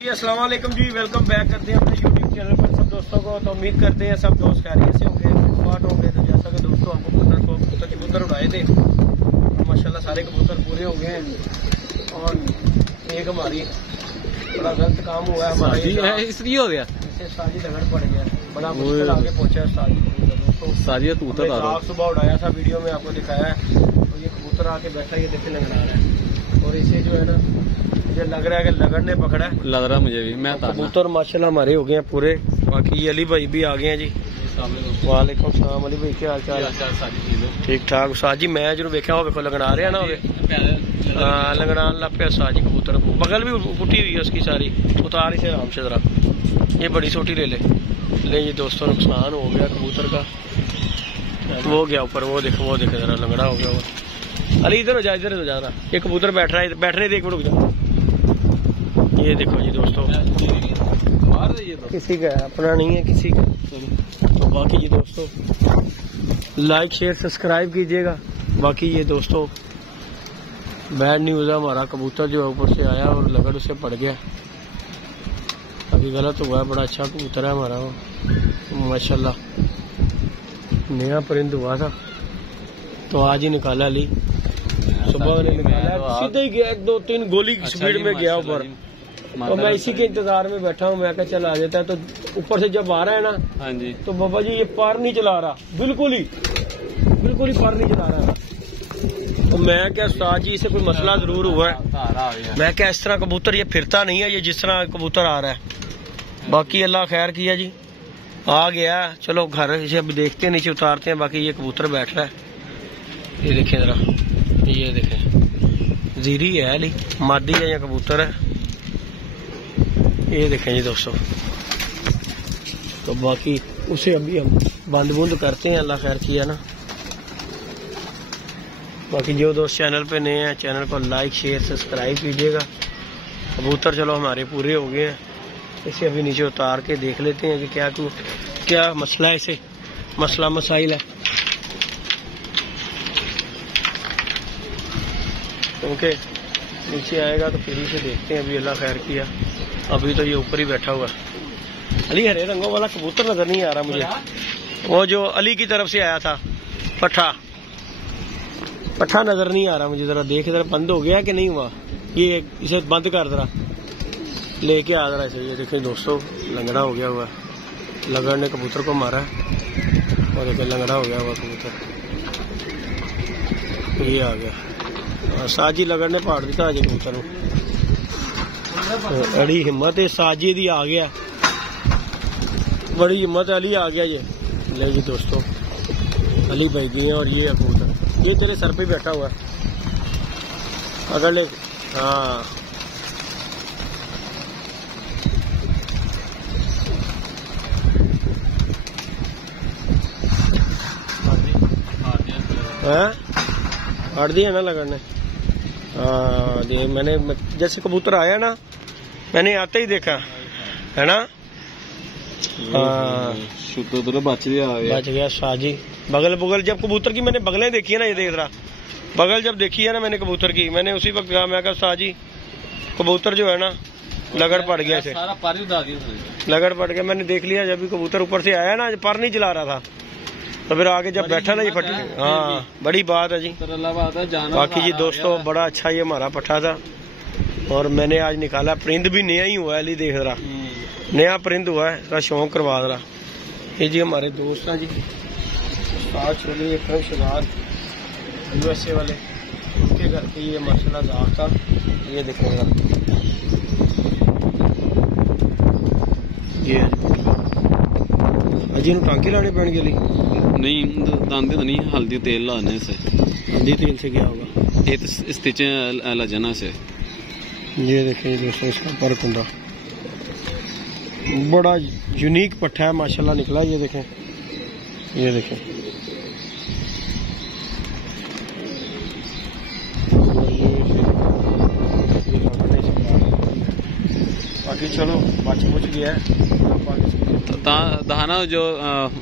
अस्सलाम वालेकुम जी, welcome back करते हैं अपने यूट्यूब चैनल पर सब दोस्तों को। तो उम्मीद करते हैं सब दोस्त खैरियत से होंगे, स्मार्ट होंगे। तो जैसा कि दोस्तों आपको कबूतर उड़ाए थे, तो माशाल्लाह सारे कबूतर पूरे हो गए हैं। और एक हमारी बड़ा गलत काम हुआ है हमारा, इसलिए हो गया, इससे साजी लगन पड़ गया, बड़ा मुश्किल आगे पहुंचा है साजी कबूतर। दोस्तों सुबह उड़ाया था, वीडियो में आपको दिखाया है। तो ये कबूतर आके बैठा, ये देखे लगना रहा है। और इसे जो है ना, मुझे लग रहा है कि लगन ने पकड़ा है, लग रहा मुझे भी। मैं कबूतर माशाल्लाह हमारे हो गए हैं पूरे। बाकी अली भाई भी आ गए हैं जी। वालेकुम सलाम अली भाई, क्या हाल चाल है? ठीक ठाक। साजी मैं जो वेख्या हो लगना रहा ना, लगना लग पे साजी कबूतर बगल भी पुटी हुई है उसकी सारी, उतार इसे आराम से जरा, ये बड़ी छोटी ले ले ये दोस्तों, नुकसान हो गया कबूतर का। वो गया ऊपर, वो देखो जरा लंगड़ा हो गया वो। अली इधर हो जा, इधर हो जा रहा, ये कबूतर बैठने देख रुक जा। ये देखो जी दोस्तों, किसी का अपना नहीं है किसी का। तो बाकी ये दोस्तों लाइक शेयर सब्सक्राइब कीजिएगा। बाकी ये दोस्तों बैड न्यूज़ है, हमारा कबूतर जो है ऊपर से आया और लगड़ उसे पड़ गया। अभी गलत हुआ है, बड़ा अच्छा कबूतर है हमारा वो माशाल्लाह, नया परिंद हुआ था तो आज ही निकाला ली, सुबह ने निकाला, सीधे ही गया, 1-2-3 गोली की स्पीड में गया ऊपर। तो मैं इसी के इंतजार में बैठा हूँ, मैं क्या चल आ जाता है। तो ऊपर से जब आ रहा है ना, हाँ जी, तो बाबा जी ये पार नहीं चला रहा, बिल्कुल ही पार नहीं चला रहा। तो मैं क्या उस्ताद जी, इसे कोई मसला जरूर हुआ है। मैं क्या इस तरह कबूतर ये फिरता नहीं है, ये जिस तरह कबूतर आ रहा है। बाकी अल्लाह खैर किया जी, आ गया। चलो घर इसे अभी देखते हैं, नीचे उतारते हैं। बाकी ये कबूतर बैठ रहा है, ये देखें जरा, ये देखें जीरी है अली, मादी है या कबूतर है, ये देखें जी दोस्तों। तो बाकी उसे अभी हम बंद करते हैं, अल्लाह खैर किया ना। बाकी जो दोस्त चैनल पे नए हैं, चैनल को लाइक शेयर सब्सक्राइब कीजिएगा। कबूतर चलो हमारे पूरे हो गए हैं, इसे अभी नीचे उतार के देख लेते हैं कि क्या मसला है, इसे मसाइल है। क्योंकि नीचे आएगा तो फिर इसे देखते हैं। अभी अल्लाह खैर किया, अभी तो ये ऊपर ही बैठा हुआ। अली हरे रंगों वाला कबूतर नजर नहीं आ रहा मुझे, वो जो अली की तरफ से आया था, पट्ठा नजर नहीं आ रहा मुझे। जरा देख, जरा बंद हो गया कि नहीं हुआ, ये इसे बंद कर जरा, लेके आ जरा इसे। ये देखें दोस्तों, लंगड़ा हो गया हुआ, लगड़ ने कबूतर को मारा और देखें लंगड़ा हो गया हुआ कबूतर, ये आ गया। साजी लगड़ ने पाड़ दिता अजे कबूतर को, बड़ी हिम्मत है साजी दी, आ गया, बड़ी हिम्मत अली आ गया। ये ले जी दोस्तों, अली भाई दिए। और ये कबूतर ये तेरे सर पे बैठा हुआ है, अगर ले, हाँ काट दिया ना लगड़ ने। हाँ मैंने जैसे कबूतर आया ना, मैंने आते ही देखा है ना। तो बच गया साजी। बगल जब कबूतर की मैंने बगलें देखी है ना, ये देख रहा, बगल जब देखी है ना मैंने कबूतर की, मैंने उसी वक्त कहा, मैं कहा साजी कबूतर जो है ना लगड़ पड़ गया इसे, लगड़ पड़ गया। मैंने देख लिया जब भी कबूतर ऊपर से आया ना, पर नहीं चला रहा था, तो फिर आगे जब बैठा ना ये फटी। हाँ बड़ी बात है जी। बाकी जी दोस्तों बड़ा अच्छा ये हमारा पट्ठा था, और मैंने आज निकाला। परिंद भी नया ही हुआ है, अली देख रहा, नया परिंद हुआ है, इसका शौक करवा रहा। ये जी हमारे दोस्त हैं जी, USA वाले, उनके घर के ये माशाल्लाह दाग था। ये देखेगा, ये अजी टांकी लाने पैन के लिए नहीं, दांदे तो नहीं, हल्दी तेल लाने से। हल्दी तेल से क्या होगा? ये तो स्टिचें लजना से। ये देखिए दोस्तों, इसका फर्क होगा, बड़ा यूनिक पट्ठा है माशाल्लाह निकला। ये देखें, ये देखें, बाकी चलो बच गया है। दहाना जो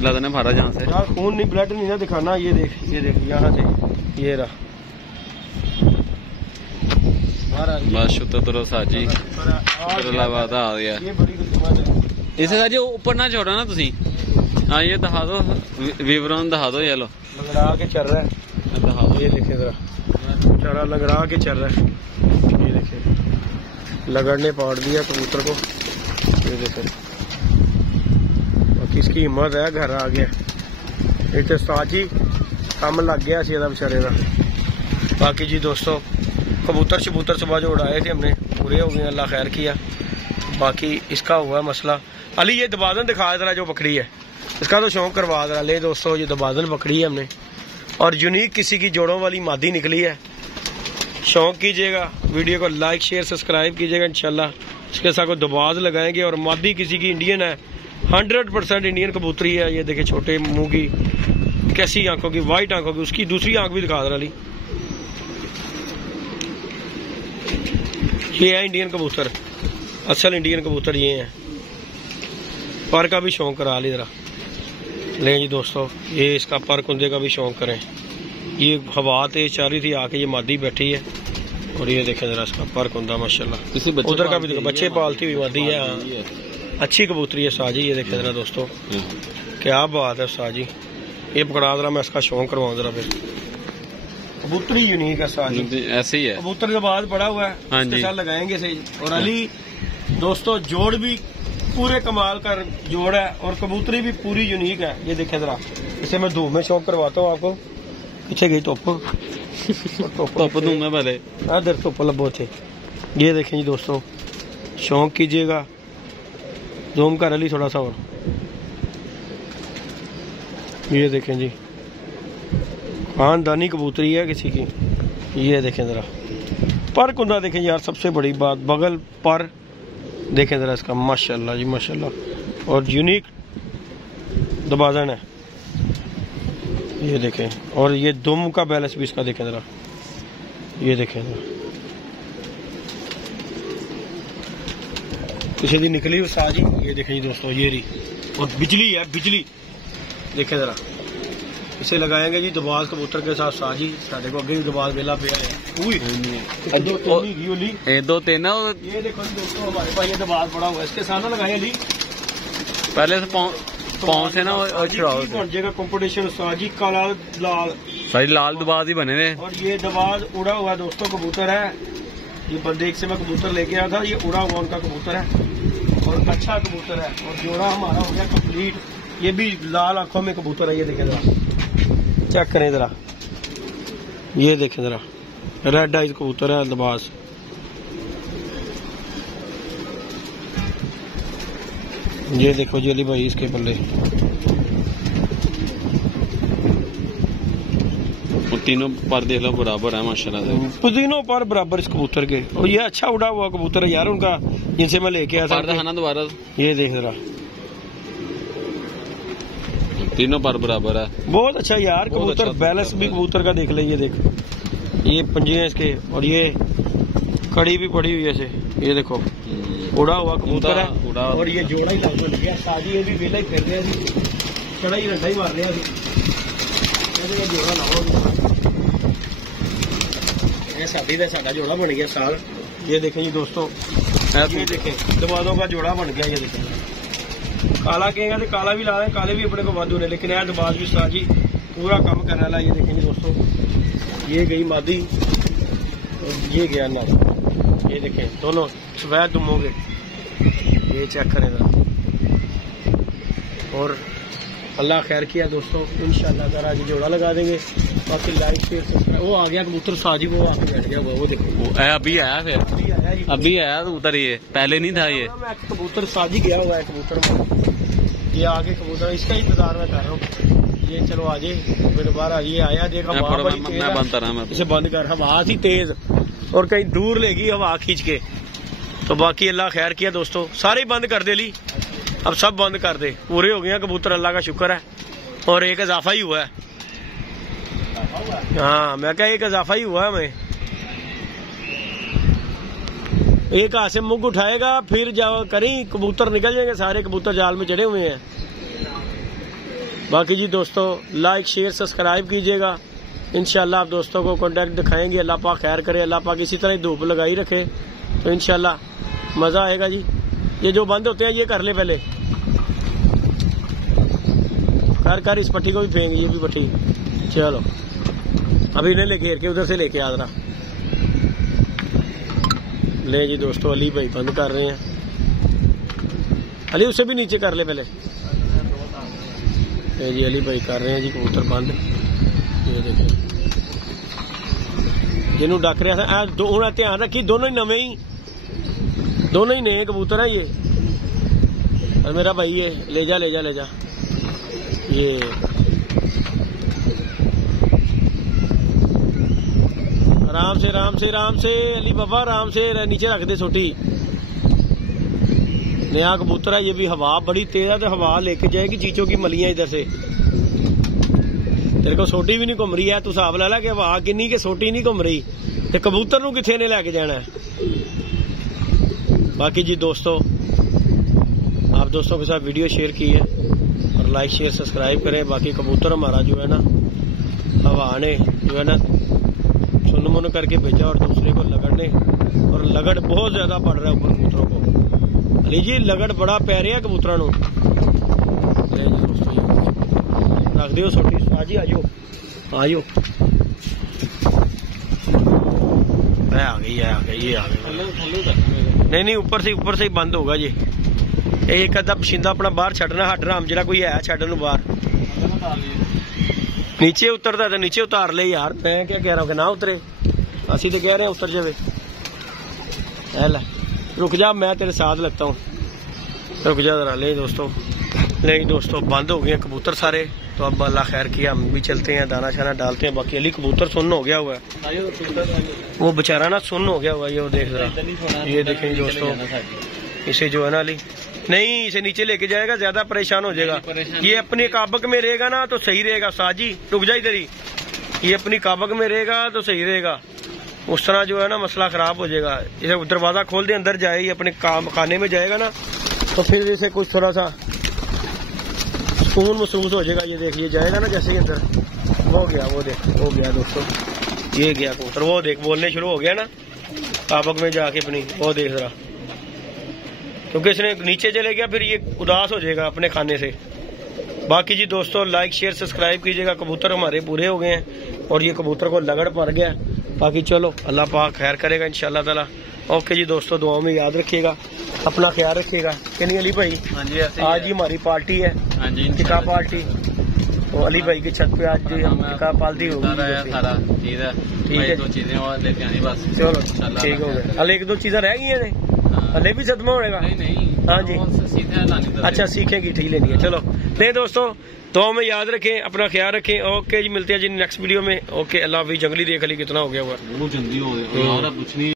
लदने भरा जहाँ से यार, खून नहीं, ब्लड नहीं ना दिखाना। ये देख यहाँ से, ये रहा महाराज बस शुक्र तो साजी आ गया। ये बड़ी किस्मत है। इसे साजी ऊपर ना छोड़ो ना तुसी। हाँ ये दिखा दो विवरण दिखा दो। ये लो लंगड़ा के चल रहा है, दिखा दो। ये देखे जरा बेचारा लंगड़ा के चल रहा है। ये देखे लगड़ ने पाड़ दिया कबूतर को। ये देखे बाकी इसकी हिम्मत है, घर आ गया। इतने साजी कम लग गया सी बेचारे का। बाकी जी दोस्तों कबूतर शबूतर सुबह जो उड़ाए थे हमने पूरे हो गए, अल्लाह खैर किया। बाकी इसका हुआ मसला। अली ये दबादन दिखा जरा जो बकरी है, इसका तो शौक करवा दरा। ले दोस्तों ये दबादन बकरी है हमने, और यूनिक किसी की जोड़ों वाली मादी निकली है। शौक कीजिएगा, वीडियो को लाइक शेयर सब्सक्राइब कीजिएगा। इंशाल्लाह इसके साथ को दबाज लगाएंगे। और मादी किसी की इंडियन है, 100% इंडियन कबूतरी है। ये देखे छोटे मुंह की, कैसी आंखों की, वाइट आंखों की। उसकी दूसरी आंख भी दिखा दरा ली। ये है इंडियन कबूतर, असल इंडियन कबूतर ये है। पर का भी शौक करा ली जरा। ले जी दोस्तों ये इसका पर कुंदे का भी शौक करें। ये हवा तेज चल रही थी, आके ये मादी बैठी है। और ये देखें जरा इसका पर कुंदा माशाल्लाह। उधर का भी देखो, बच्चे पालती हुई मादी है। हाँ अच्छी कबूतरी है साजी। ये देखें जरा दोस्तों क्या बात है साजी। ये पकड़ा जरा, मैं इसका शौक करवाऊँ जरा। फिर कबूतरी यूनिक है साजी, ऐसे ही है। कबूतर के बाद पड़ा हुआ है। हाँ जी लगाएंगे सही। और अली दोस्तों जोड़ भी पूरे कमाल का जोड़ है, और कबूतरी भी पूरी यूनिक है। ये देखें जरा, इसे मैं धूप में शौक करवाता हूँ आपको। पीछे गई धूप धूप दूं मैं पहले। इधर धूप लबो थे। ये देखें जी दोस्तों, शौक कीजिएगा। जूम कर अली थोड़ा सा और। ये देखें जी खानदानी कबूतरी है किसी की। ये देखें जरा पर कुंदा देखें यार, सबसे बड़ी बात बगल पर देखें जरा इसका, माशाल्लाह जी माशाल्लाह। और यूनिक दबाजन है। ये देखें, और ये दुम का बैलेंस भी इसका देखें जरा। ये देखें जरा किसी दी निकली हुई साजी। ये देखें जी दोस्तों ये रही, और बिजली है बिजली। देखें जरा, इसे लगाएंगे जी दबाज कबूतर के साथ साजी। साढ़े को अगे भी दबाज वेला पे है। दो तीन ना। ये देखो दोस्तों हमारे पास ये दबाज पड़ा हुआ है, इसके साथ ना लगाए अली। पहले से पाँव से ना बन जाएगा कॉम्पिटिशन। साजी काला लाल सारी लाल दबाज ही बने थे। और ये दबाज उड़ा हुआ दोस्तों कबूतर है। ये बंदे से मैं कबूतर लेके आया था, ये उड़ा हुआ उनका कबूतर है, और अच्छा कबूतर है। और जोड़ा हमारा हो गया कंप्लीट। ये भी लाल आंखों में कबूतर है। ये देखें जरा, चेक करें जरा। ये देखें जरा, रेड आइज कबूतर है दबाज। ये देखो जी अली भाई इसके पल्ले। तीनों पर देख लो बराबर है माशाल्लाह से। तीनों पर बराबर इस कबूतर के। और ये अच्छा उड़ा हुआ कबूतर है यार उनका, जिनसे मैं लेके आया था। दोबारा ये देख जरा, तीनों पर बराबर है। बहुत अच्छा यार कबूतर। बैलेंस भी कबूतर का देख ले। ये देख, ये पंजे हैं इसके, और ये कड़ी भी पड़ी हुई है ऐसे। ये देखो उड़ा हुआ कबूतर है। और ये जोड़ा ही लग गया साजी। ये भी वेला ही फिर रहा है, चढ़ा ही रंडा ही मार रहा है। जोड़ा लाओ, ये साडा जोड़ा बन गया साल। ये देखें जी दोस्तों, ये देखें दबादों का जोड़ा बन गया। ये देखें काला कहेगा तो काला भी ला रहे हैं, काले भी अपने को वाधू ने, लेकिन यह दबाज भी साजी पूरा काम करने वाला। ये देखें जी दोस्तों, ये गई मादी और ये गया ना। ये देखें दोनों सफेद दुम हो गए। ये चेक करें जरा। और अल्लाह खैर किया दोस्तों, इंशाल्लाह ताला आज जोड़ा लगा देंगे। बाकी लाइक शेयर सब्सक्राइब। वो आ गया कबूतर साजी, वो आके बैठ गया हुआ। वो देखो वो अभी आया, फिर अभी आया कबूतर। ये पहले नहीं था। ये कबूतर साजी गया हुआ है कबूतर। ये आगे कबूतर, इसका इंतजार में कर रहा हूँ। ये चलो आ जाए दोबारा। ये आया देखा, मैं बनता रहा। इसे बंद कर, हवा थी तेज और कहीं दूर ले गई हवा खींच के। तो बाकी अल्लाह खैर किया दोस्तों, सारे बंद कर दे ली। अब सब बंद कर दे, पूरे हो गए कबूतर, अल्लाह का शुक्र है। और एक इजाफा ही हुआ है। हाँ मैं क्या, एक इजाफा ही हुआ है हमें। एक हाथ से मुंह उठाएगा फिर जाओ कहीं कबूतर निकल जाएंगे। सारे कबूतर जाल में चढ़े हुए हैं। बाकी जी दोस्तों लाइक शेयर सब्सक्राइब कीजिएगा। इंशाल्लाह आप दोस्तों को कांटेक्ट दिखाएंगे। अल्लाह पाक खैर करे, अल्लाह पाक इसी तरह धूप लगाई रखे तो इंशाल्लाह मजा आएगा जी। ये जो बंद होते हैं ये कर ले पहले, कर इस पट्टी को भी फेंक, ये भी पट्टी। चलो अभी इन्हें ले घेर के उधर से लेके आ रहा। ले जी दोस्तों, अली भाई बंद कर रहे हैं। अली उसे भी नीचे कर ले पहले। ये जी अली भाई कर रहे हैं जी कबूतर बंद। ये देखें जिन्हों डक रहा था हूं ध्यान रखी, दोनों ही नवे ही, दोनों ही नए कबूतर है ये। और मेरा भाई ये ले जा ले जा ले जा। ये राम से राम से राम से अली बाबा, राम से नीचे रख दे छोटी। नया कबूतर है ये भी, हवा बड़ी तेज है तो हवा लेके जाएगी चीचों की मलियां इधर से। तेरे को सोटी भी नहीं घूम रही है, तू हिसाब ला ला कि हवा किन्नी के सोटी नहीं घूम रही ते कबूतर नूं किथे ने लेके जाना है। बाकी जी दोस्तों, आप दोस्तों के साथ वीडियो शेयर की है और लाइक शेयर सब्सक्राइब करें। बाकी कबूतर हमारा जो है ना हवा ने जो है ना सुन मुन करके भेजा और दूसरे को लगड़ने, और लगड़ बहुत ज्यादा पड़ रहा है ऊपर कबूतरों को। अली जी लगड़ बड़ा पै रहा है कबूतरों नूं। रख दियो छोटी आजी, आजो आजो। आ गई है, आ गई, ये आ गई। नहीं ऊपर से ही बंद होगा जी। एक अद्धा पछिंदा अपना बाहर छड़ना, हट राम जरा कोई है छड़न बाहर। नीचे उतरता तो नीचे उतार ले यार, मैं क्या कह रहा हूँ कि ना उतरे, असी तो कह रहे हैं उतर जावे। रुक जा, मैं तेरे साथ लगता हूँ, रुक जा जरा। ले दोस्तों बंद हो गए कबूतर सारे, तो अब अल्लाह खैर किया हम भी चलते हैं, दाना शाना डालते हैं। बाकी अली कबूतर सुन्न हो गया हुआ है, वो बेचारा ना सुन्न हो गया हुआ है। ये वो देख जरा, ये देखें दोस्तों, इसे जो है ना अली नहीं, इसे नीचे लेके जाएगा, ज्यादा परेशान हो जाएगा। ये अपने काबक में रहेगा ना तो सही रहेगा। साजी रुक जा इधर ही, ये अपनी काबक में रहेगा तो सही रहेगा, उस तरह जो है ना मसला खराब हो जाएगा। इसे दरवाजा खोल दे, अंदर जाए, ये अपने खाने में जाएगा ना तो फिर इसे कुछ थोड़ा सा सुकून महसूस हो जाएगा। ये देखिए जाएगा ना जैसे ही अंदर, हो गया, वो देख हो गया दोस्तों, ये गया कबूतर, वो देख बोलने शुरू हो गया ना काबक में जाके अपनी, वो देख जरा, क्योंकि इसने नीचे चले गया फिर ये उदास हो जाएगा अपने खाने से। बाकी जी दोस्तों लाइक शेयर सब्सक्राइब कीजिएगा। कबूतर हमारे पूरे हो गए हैं और ये कबूतर को लगड़ पड़ गया। बाकी चलो अल्लाह पाक खैर करेगा इंशाल्लाह ताला। ओके जी दोस्तों, दुआओं में याद रखिएगा, अपना ख्याल रखिएगा। कि नहीं अली भाई? हाँ जी, आज ही हमारी पार्टी है, हाँ जी, टिका पार्टी, तो अली भाई की छत पे आज हम टिका पार्टी होगी। ठीक है, 2 चीजें और लेके आनी बस। चलो ठीक हो गया। अल 1-2 चीजें रह गई हैं, हले भी सदमा होगा। नहीं, हाँ जी, अच्छा सीखेंगी, ठीक लेनी है। चलो नहीं दोस्तों, दुआ में याद रखें, अपना ख्याल रखें। ओके जी, मिलते हैं जी नेक्स्ट वीडियो में। ओके, अल्लाह हाफिज़। जंगली देख ली कितना हो गया हुआ, जल्दी हो गया।